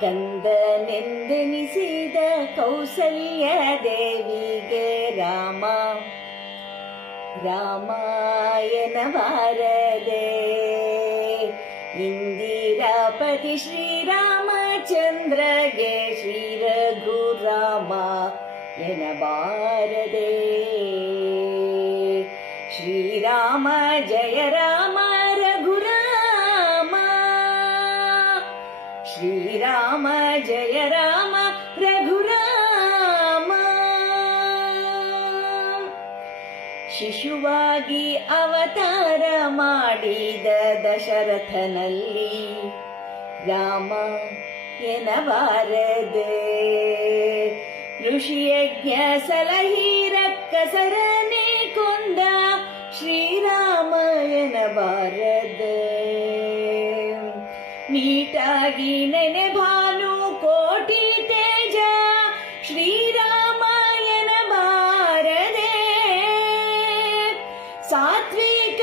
ಕಂದನೆಂದೆನಿಸಿದ ಕೌಸಲ್ಯ ದೇವಿಗೆ ರಾಮಾಯಣವಾರದೆ ಇಂದಿರಾಪತಿ ಶ್ರೀರಾಮಚಂದ್ರಗೆ ಶ್ರೀ ರಘುರಾಮ ಎನಬಾರದೆ. ಶ್ರೀರಾಮ ಜಯ ರಾಮ ರಘುರಾಮ, ಶ್ರೀರಾಮ ಜಯ ರಾಮ ರಘುರಾಮ. ಶಿಶುವಾಗಿ ಅವತಾರ ಮಾಡಿದ ದಶರಥನಲ್ಲಿ ರಾಮ ಎನಬಾರದೆ. ಋಷಿಯಜ್ಞ ಸಲಹಿ ರಕ್ಕಸರನೆ ಕೊಂದ ಶ್ರೀರಾಮ ಎನಬಾರದೆ. ನೀಟಾಗಿ ನೆನೆ ಭಾನು ಕೋಟಿ ತೇಜ ಶ್ರೀರಾಮ ಎನಬಾರದೆ. ಸಾತ್ವಿಕ